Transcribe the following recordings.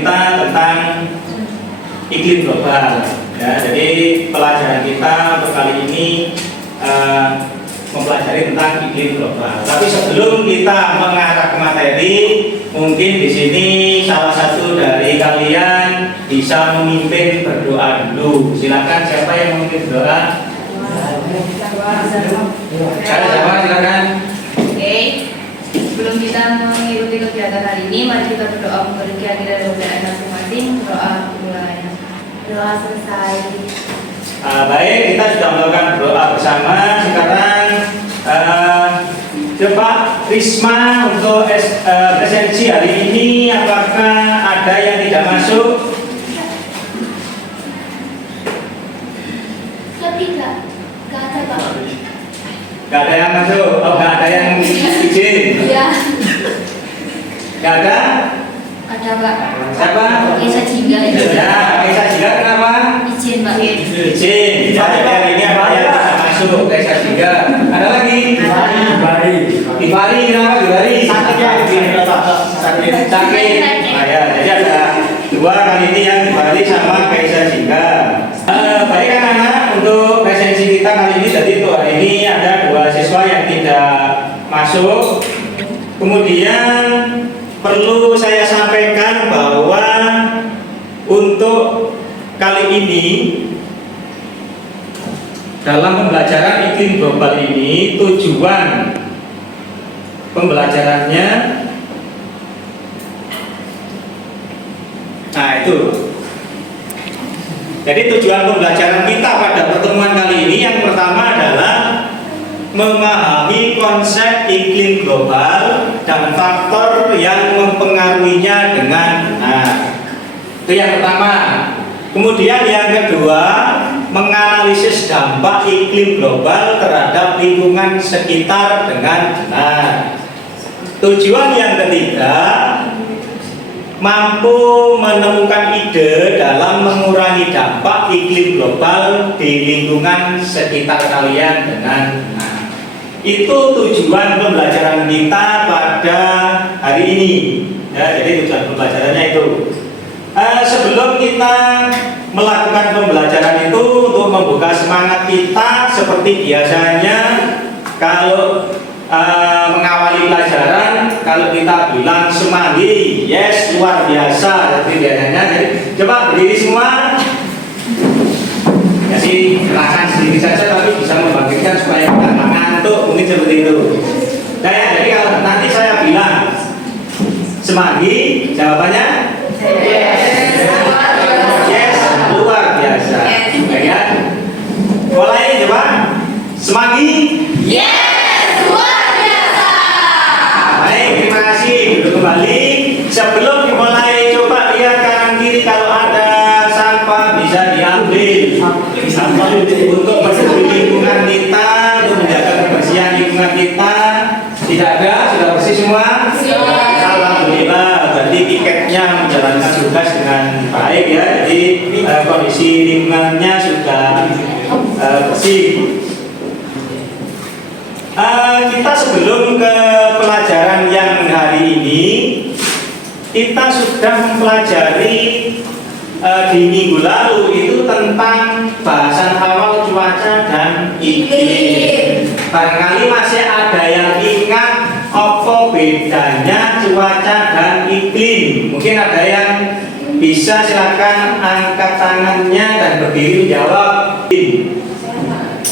kita tentang iklim global. Ya, jadi pelajaran kita untuk kali ini mempelajari tentang iklim global. Tapi sebelum kita mengarah ke materi, mungkin di sini salah satu dari kalian bisa memimpin berdoa dulu. Silakan, siapa yang memimpin berdoa? Siapa? Silakan. Oke. Sebelum kita mengikuti kegiatan hari ini, mari kita berdoa memiliki akhir dan kemuliaan masing-masing. Doa dimulai. Doa selesai. Baik, kita sudah melakukan doa bersama. Sekarang coba Risma untuk presensi hari ini, apakah ada yang tidak masuk? Tidak ada Pak. Gak ada yang masuk? Oh, gak ada yang izin? Iya. Gak ada? Ada Pak. Siapa? Esa Jingga. Ya, Esa Jingga kenapa? Izin Pak. Izin. Ya, jadi hari ini apa yang tidak masuk? Esa Jingga. Ada lagi? Gifari kenapa Gifari? Sakit. Nah, ya, jadi ada dua kali ini yang Gifari sama Esa Jingga. Baik anak-anak, untuk presensi kita kali ini, jadi untuk hari ini ada dua siswa yang tidak masuk. Kemudian perlu saya sampaikan bahwa untuk kali ini dalam pembelajaran iklim global ini, tujuan pembelajarannya, nah itu. Jadi tujuan pembelajaran kita pada pertemuan kali ini yang pertama adalah memahami konsep iklim global dan faktor yang mempengaruhinya dengan benar. Itu yang pertama. Kemudian yang kedua, menganalisis dampak iklim global terhadap lingkungan sekitar dengan benar. Tujuan yang ketiga, mampu menemukan ide dalam mengurangi dampak iklim global di lingkungan sekitar kalian dengan benar. Itu tujuan pembelajaran kita pada hari ini. Ya, jadi tujuan pembelajarannya itu. Sebelum kita melakukan pembelajaran itu, untuk membuka semangat kita seperti biasanya, kalau mengawali pelajaran, kalau kita bilang semanggi, yes, luar biasa, seperti biasanya. Jadi, coba berdiri semua. Jadi perlahan sendiri saja, tapi bisa membangkitkan supaya kita nggak ngantuk, mungkin seperti itu. Jadi kalau nanti saya bilang semanggi, jawabannya yes, luar biasa. Ya, mulai coba semanggi. Yes, luar biasa. Baik, terima kasih. Duduk kembali. Sebelum dimulai, coba lihat kanan kiri, kalau ada sampah bisa diambil. Sampah untuk peduli lingkungan kita, untuk menjaga kebersihan lingkungan kita. Tidak ada, sudah bersih semua. Alhamdulillah, berarti tiketnya menjalankan tugas dengan baik ya. Jadi kondisi lingkungannya sudah bersih. Kita sebelum ke pelajaran yang hari ini, kita sudah mempelajari di minggu lalu itu tentang bahasan awal cuaca dan iklim. Barangkali masih ada yang ingat apa bedanya cuaca dan iklim. Mungkin ada yang bisa, silakan angkat tangannya dan berdiri menjawab.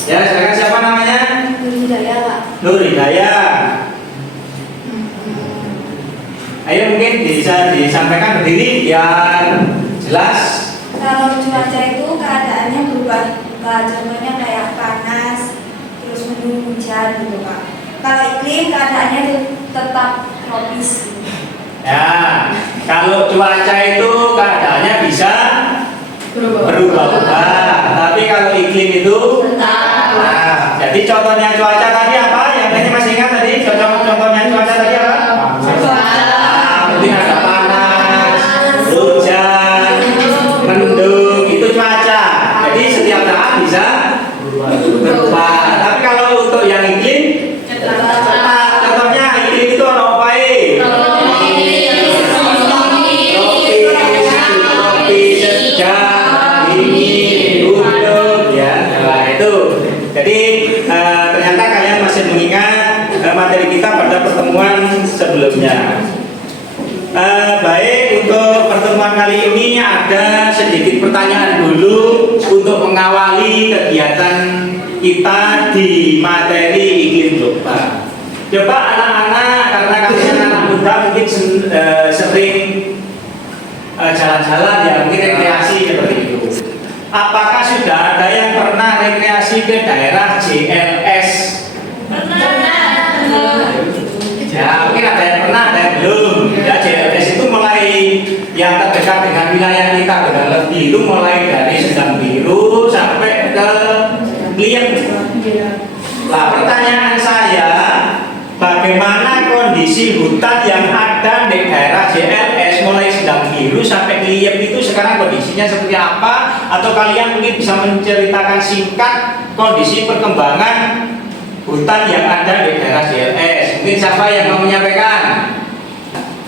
Ya, silakan, siapa namanya? Nur Hidayah Pak. Nur Hidayah. Ayo, mungkin bisa disampaikan berdiri biar jelas. Kalau cuaca itu keadaannya berubah, Pak. Contohnya kayak panas, terus mendung hujan gitu Pak. Kalau iklim keadaannya tetap tropis. Ya, kalau cuaca itu keadaannya bisa berubah-ubah, tapi kalau iklim itu Tetap. nah, jadi contohnya cuaca tadi apa? Yang tadi masih ingat tadi? Contohnya cuaca tadi apa? Mungkin ada panas, hujan, mendung, itu cuaca. Jadi setiap saat bisa berubah. Tapi kalau untuk yang iklim, contohnya iklim itu ada apa? pertemuan sebelumnya. Baik, untuk pertemuan kali ini ada sedikit pertanyaan dulu untuk mengawali kegiatan kita di materi iklim global. Coba anak-anak, karena kalian anak muda mungkin sering jalan-jalan ya, mungkin rekreasi seperti itu. Apakah sudah ada yang pernah rekreasi ke daerah JLS? Ya, mungkin ada yang pernah, ada yang belum. Ya, JLS itu mulai yang terdekat dengan wilayah kita dengan lebih itu mulai dari Sedang Biru sampai ke Liep. Nah, pertanyaan saya, bagaimana kondisi hutan yang ada di daerah JLS mulai Sedang Biru sampai ke Liep itu sekarang kondisinya seperti apa? Atau kalian mungkin bisa menceritakan singkat kondisi perkembangan hutan yang ada di daerah JLS? Mungkin siapa yang mau menyampaikan?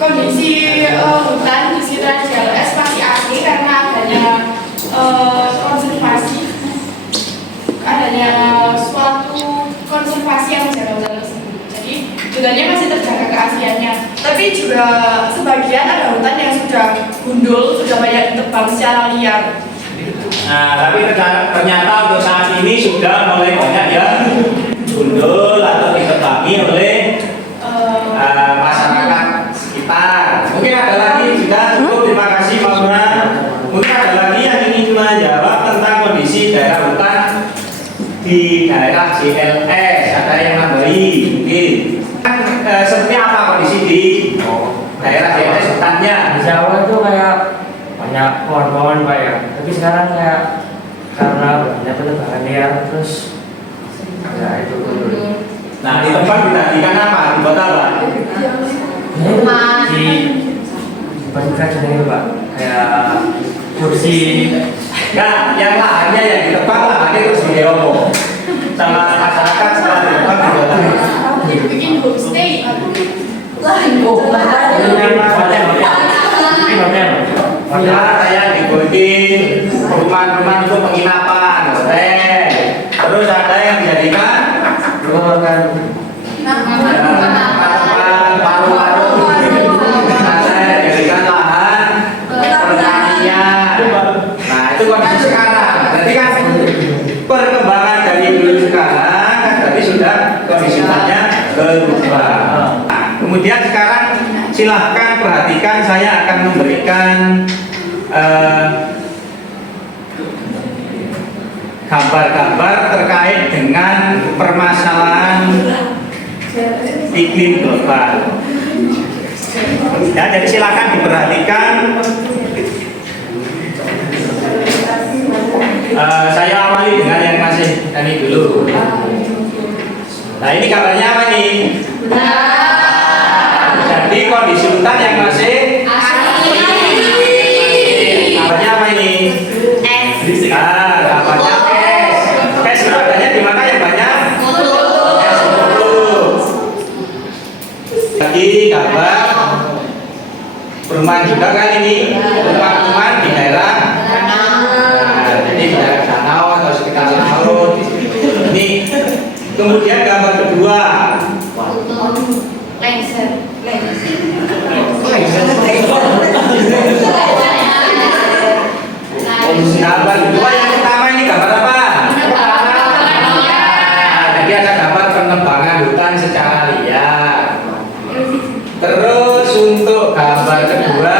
Kondisi hutan di sekitar JLS masih asli karena adanya konservasi, adanya suatu konservasi yang menjaga hutan tersebut. Jadi hutannya masih terjaga keasliannya. Tapi juga sebagian ada hutan yang sudah gundul, sudah banyak ditebang secara liar. Nah, tapi ternyata untuk saat ini sudah mulai banyak ya gundul atau ditebangi oleh masyarakat sekitar. Mungkin ada lagi, sudah cukup, terima kasih Maura. Mungkin ada lagi yang ingin menjawab tentang kondisi daerah hutan di daerah JLS. Ada yang nambahi mungkin. Seperti apa kondisi di daerah JLS hutannya? Di Jawa itu kayak banyak pohon-pohon Pak ya, tapi sekarang kayak karena banyak penebangan liar terus ya itu. Nah, di tempat ditadikan apa? Di kota Pak? Di tempat itu Pak, kayak kursi. Enggak, yang lahannya yang di tempat lahannya terus diomong sama masyarakat setelah di tempat di kota. Bikin homestay. Nah, kayak dibikin rumah-rumah itu penginapan, hotel. Terus ada yang dijadikan paru-paru, ada yang dijadikan lahan pertanian. Nah, itu kondisi sekarang. Jadi kan perkembangan dari dulu sekarang kan berarti sudah kondisi hutannya berubah. Nah, kemudian sekarang silahkan perhatikan, saya akan memberikan gambar-gambar terkait dengan permasalahan iklim global. Ya, jadi silakan diperhatikan. Saya awali dengan yang masih tadi dulu. Nah, ini gambarnya apa nih? Jadi kondisi hutan yang masih gambarnya apa ini? Nah, gambarnya es. Es itu adanya di mana yang banyak? Es dulu. Lagi gambar perumahan juga kan ini, rumah-rumah di daerah. Nah, jadi di daerah danau atau sekitar laut. Ini kemudian gambar kedua. Gambar kedua yang pertama ini gambar apa? Jadi ada gambar penebangan hutan secara liar. Terus untuk gambar kedua,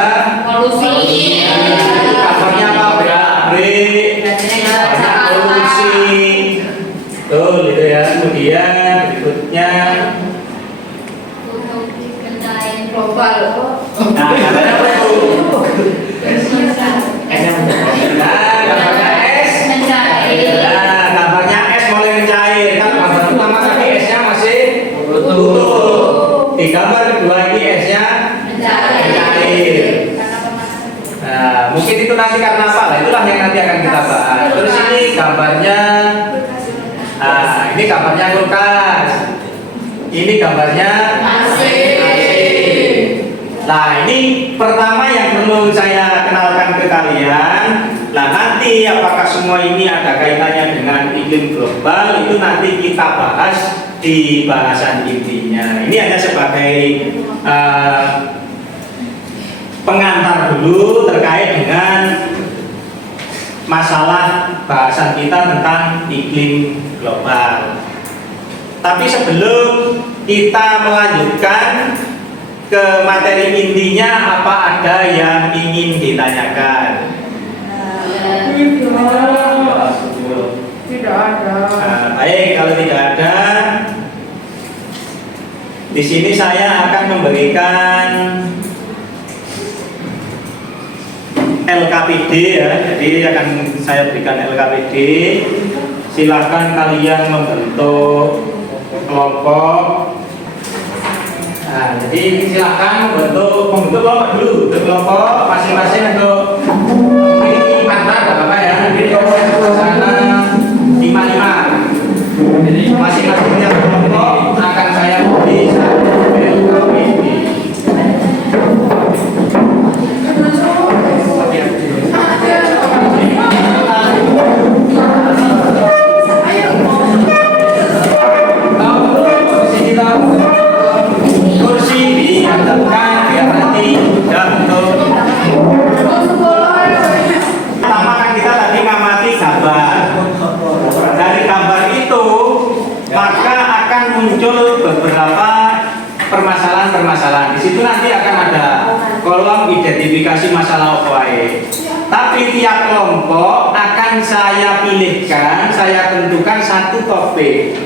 gambarnya apa? Pabrik, banyak polusi. Tuh, gitu ya. Kemudian berikutnya, Global. nah, gambarnya apa itu? Nah, gambarnya es. Nah, gambarnya es mulai mencair. Kan gambar pertama tadi esnya masih utuh. Di gambar kedua ini esnya mencair. Nah, mungkin itu nanti karena apa? Nah, itulah yang nanti akan kita bahas. Terus ini gambarnya, ini gambarnya kulkas. Ini gambarnya Nah, ini pertama yang perlu saya kenalkan ke kalian. Nah nanti apakah semua ini ada kaitannya dengan iklim global itu nanti kita bahas di bahasan intinya. Ini hanya sebagai pengantar dulu terkait dengan masalah bahasan kita tentang iklim global. Tapi sebelum kita melanjutkan ke materi intinya, apa ada yang ingin ditanyakan? Tidak ada. Nah, baik, kalau tidak ada, di sini saya akan memberikan LKPD ya. Jadi akan saya berikan LKPD. Silahkan kalian membentuk kelompok. Nah, jadi silahkan membentuk kelompok dulu. Bentuk kelompok masing-masing untuk ini 4 apa ya? Jadi kelompok sana 5. Jadi masing-masing yang kelompok akan saya beri satu LKPD. Kursi dihadapkan biar nanti jatuh. Pertama kan kita tadi ngamati gambar. Dari gambar itu maka akan muncul beberapa permasalahan-permasalahan. Di situ nanti akan ada kolom identifikasi masalah OKE. Tapi tiap kelompok akan saya pilihkan, saya tentukan satu topik.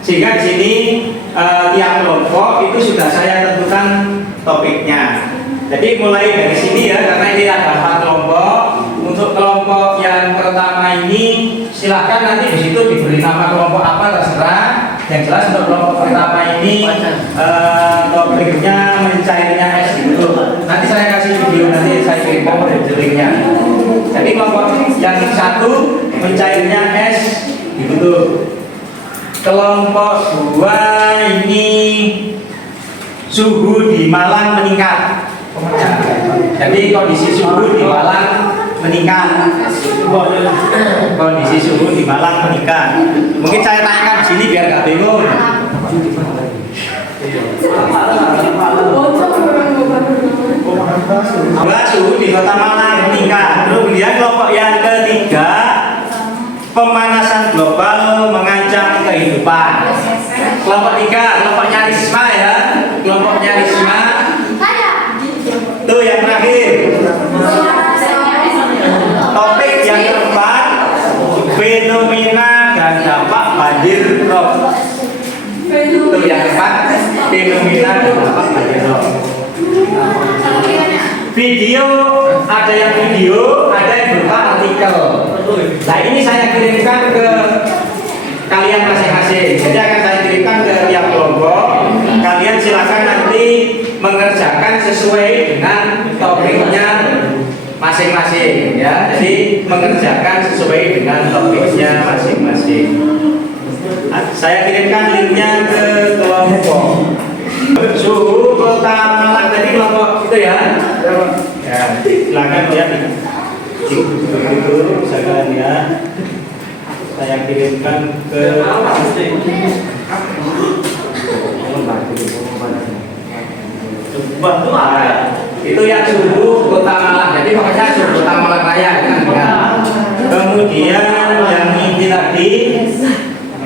Sehingga di sini tiap kelompok itu sudah saya tentukan topiknya. Jadi mulai dari sini ya, karena ini ada 4 kelompok. Untuk kelompok yang pertama ini silahkan nanti di situ diberi nama kelompok apa terserah. Yang jelas untuk kelompok pertama ini topiknya mencairnya es gitu. Nanti saya kasih video, nanti saya kirimkan linknya. Jadi kelompok yang satu mencairnya es gitu. Kelompok 2 ini suhu di Malang meningkat. Jadi kondisi suhu di Malang meningkat. Kondisi suhu di Malang meningkat. Mungkin saya tanyakan di sini biar nggak bingung. Suhu di Kota Malang meningkat. Terus kemudian kelompok yang ketiga, pemanasan global mengancam kehidupan. Kelompok 3, kelompoknya Risma ya. Kelompoknya Risma. Itu yang terakhir. Topik yang keempat, fenomena dan dampak banjir rob. Itu yang keempat, fenomena dan dampak banjir rob. Video, ada yang video, ada yang berupa artikel. Nah ini saya kirimkan ke kalian masing-masing. Jadi akan saya kirimkan ke tiap kelompok. Kalian silakan nanti mengerjakan sesuai dengan topiknya masing-masing ya. Jadi mengerjakan sesuai dengan topiknya masing-masing. Saya kirimkan linknya ke kelompok. Suhu Kota Malang tadi kelompok itu ya. Ya, silakan ya. Itu misalkan ya. Saya kirimkan ke itu yang suhu Kota Malang. Jadi pokoknya suhu Kota Malang Raya kan ya. Kemudian yang ini tadi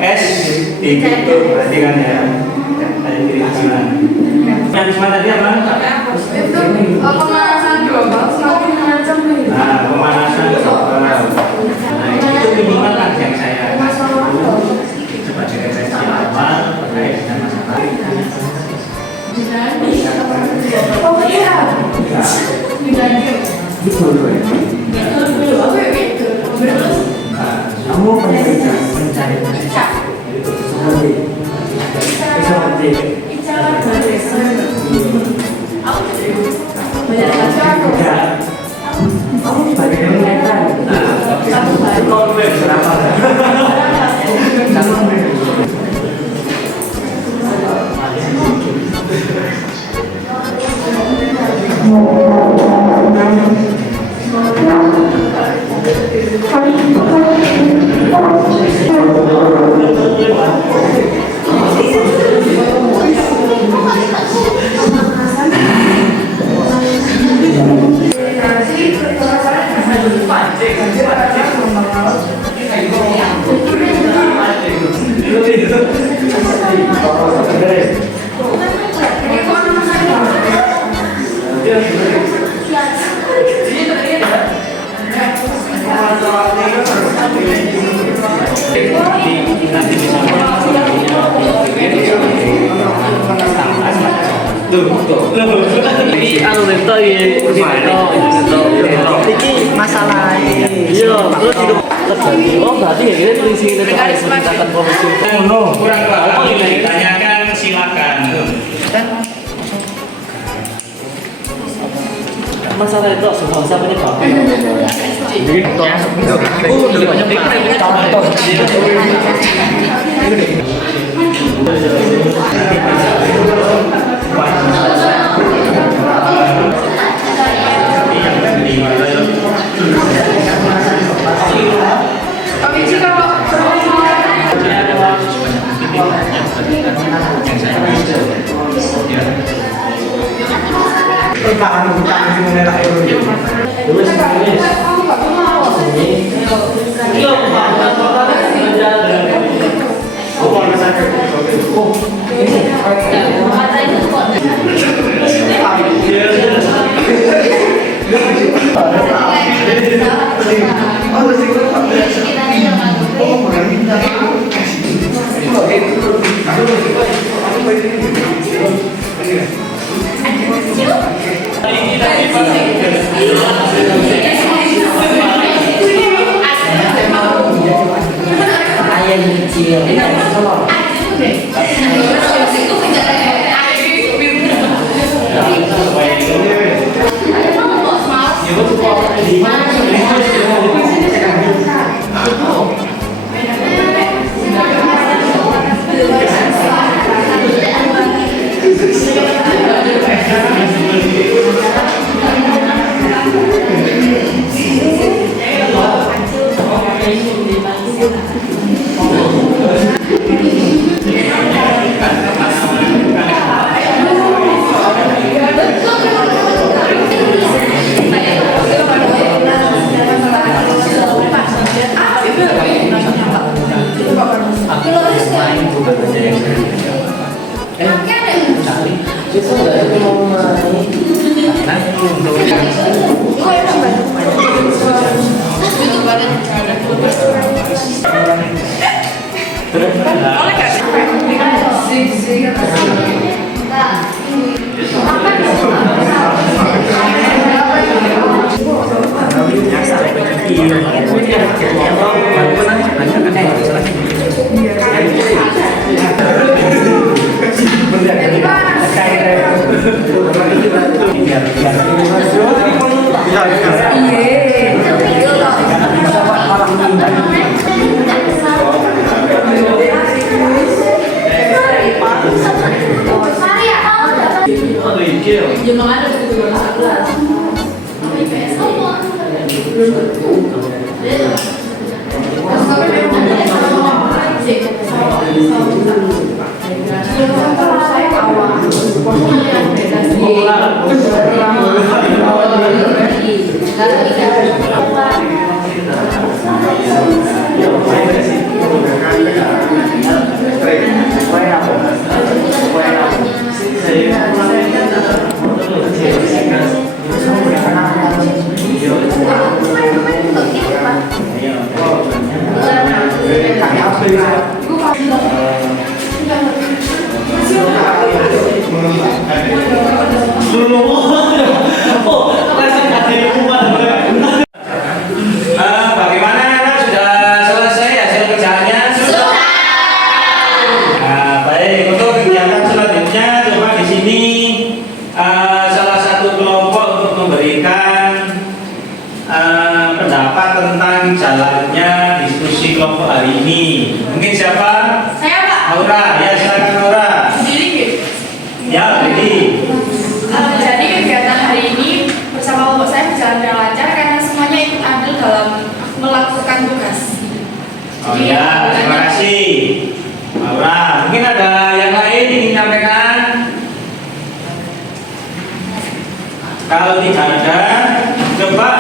es ditutup berarti kan ya. Saya kirimkan. Yang cuma tadi apa? Itu pemanasan global semakin mengancam kehidupan. Nah, pemanasan global. Nah, itu minimal kan yang saya sebagai referensi awal terkait dengan masalah. Oh iya. Kamu mencari Nanti bisa Ini anu neto iki masalah iya terus itu oh berarti ya kita polisi neto harus meningkatkan korupsi kurang paham ditanyakan silakan. masalah itu semua usah penyebabnya Bagaimana anak sudah selesai hasil kerjaannya? Sudah. Nah, baik, untuk kegiatan selanjutnya coba di sini salah satu kelompok untuk memberikan pendapat tentang jalannya diskusi kelompok hari ini. Mungkin siapa? Saya Pak. Aura, ya silakan Aura. Sendiri gitu. Ya, jadi Jadi kegiatan hari ini bersama kelompok saya berjalan dengan lancar karena semuanya ikut andil dalam melakukan tugas. oh ya, terima kasih. Aura, mungkin ada yang lain ingin menyampaikan? Kalau tidak ada, coba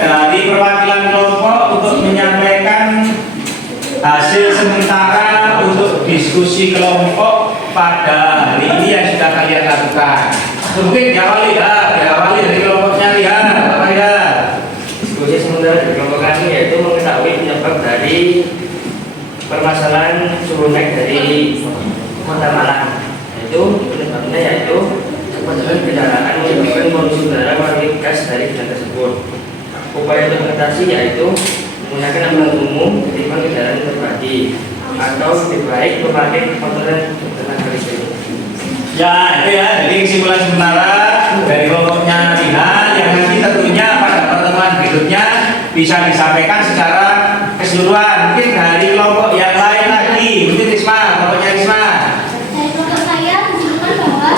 dari perwakilan kelompok untuk menyampaikan hasil sementara untuk diskusi kelompok pada hari ini yang sudah kalian lakukan. Mungkin diawali dari kelompoknya lihat apa ya? Diskusi sementara di kelompok kami yaitu mengetahui penyebab dari permasalahan suhu naik dari Kota Malang. Penyebabnya yaitu kepadatan kendaraan menyebabkan polusi udara melalui gas dari bidang tersebut. Upaya untuk mengatasi yaitu menggunakan angkutan umum ketimbang kendaraan pribadi atau lebih baik memakai motor tenaga listrik. Ya, itu ya. Jadi kesimpulan sementara dari kelompoknya lihat yang nanti tentunya pada pertemuan berikutnya bisa disampaikan secara keseluruhan. Mungkin dari kelompok yang lain lagi, mungkin Risma, kelompoknya Risma. Dari kelompok saya menunjukkan bahwa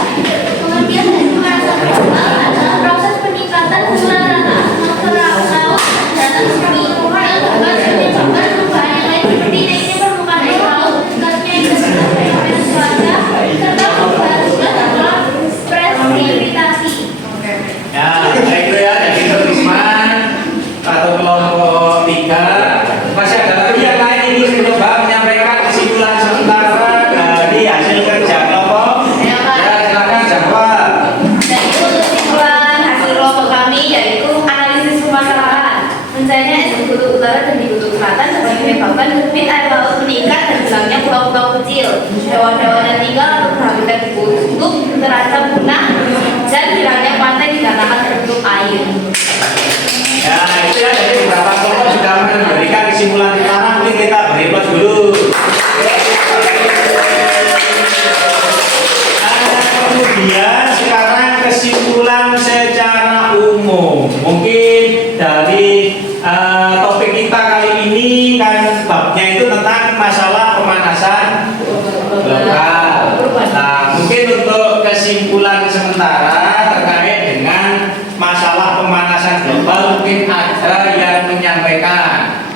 pengertian dari pemanasan global adalah proses peningkatan rata-rata atmosfer laut dan bumi yang menyebabkan perubahan yang lain seperti naiknya permukaan air laut, meningkatnya intensitas cuaca, serta perubahan tugas dalam presipitasi. Ya, itu ya. Jadi itu Risma atau kelompok 3. Masih ada lagi yang lain ini mencoba menyampaikan kesimpulan sementara dari hasil kerja kelompok. Ya, silakan jawab. Dan itu kesimpulan hasil kelompok kami yaitu analisis permasalahan. Mencarinya es di kutub utara dan di kutub selatan dapat menyebabkan debit air laut meningkat dan hilangnya pulau-pulau kecil. Hewan-hewan yang tinggal atau berhabitat di kutub terancam punah dan hilangnya pantai dikarenakan terbentuk air. Ya, itu ya. Jadi beberapa kelompok sudah memberikan kesimpulan utama. Mungkin kita beri plus dulu. Kemudian sekarang kesimpulan secara umum. Mungkin dari topik kita kali ini kan babnya itu tentang masalah pemanasan global. Nah, mungkin untuk kesimpulan sementara terkait dengan masalah pemanasan global mungkin ada yang menyampaikan.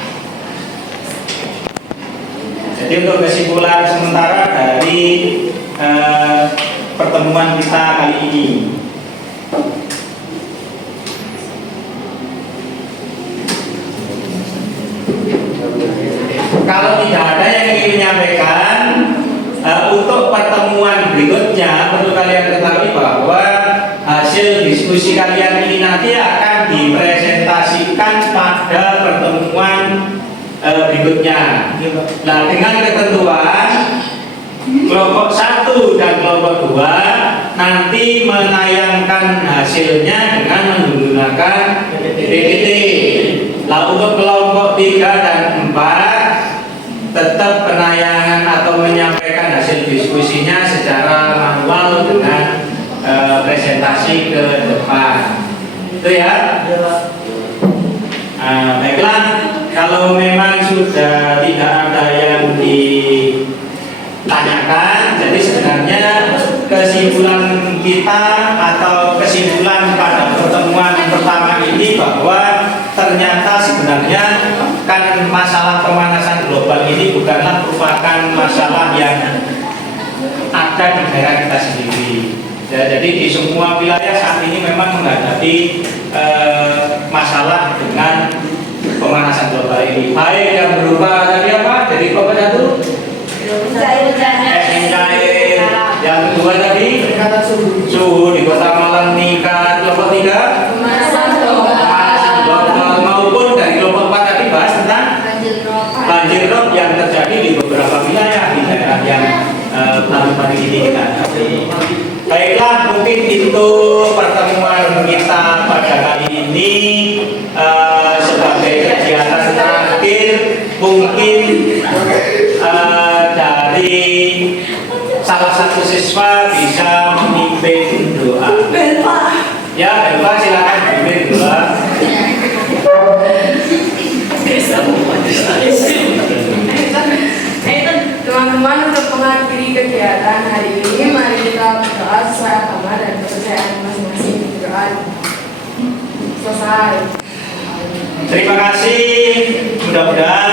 Jadi untuk kesimpulan sementara dari pertemuan kita kali ini. Kalau tidak ada yang ingin menyampaikan, untuk pertemuan berikutnya perlu kalian ketahui bahwa hasil diskusi kalian ini nanti akan dipresentasikan pada pertemuan berikutnya. Nah, dengan ketentuan kelompok 1 dan kelompok 2 nanti menayangkan hasilnya dengan menggunakan PPT. Nah, untuk kelompok 3 dan 4 tetap penayangan atau menyampaikan hasil diskusinya secara manual dengan presentasi ke depan. Itu ya. Baiklah, kalau memang sudah tidak ada yang ditanyakan, jadi sebenarnya kesimpulan kita atau kesimpulan pada pertemuan pertama ini bahwa ternyata sebenarnya kan masalah pemanasan global ini bukanlah merupakan masalah yang ada di daerah kita sendiri. Ya, jadi di semua wilayah saat ini memang menghadapi masalah dengan pemanasan global ini. Baik yang berupa tadi apa? Jadi kelompok 1 es cair. Yang kedua tadi suhu di Kota Malang meningkat. Kelompok 3 maupun dari kelompok 4 tadi bahas tentang banjir rob yang terjadi di beberapa wilayah di daerah yang baru-baru ini kita hadapi. Baiklah, mungkin itu pertemuan kita pada kali ini sebagai kegiatan terakhir. Mungkin dari salah satu siswa bisa memimpin doa. Ya, Belva silakan pimpin doa. Teman-teman, untuk mengakhiri kegiatan hari ini, mari kita berdoa sesuai agama dan kepercayaan masing-masing. Doa selesai. Terima kasih. Mudah-mudahan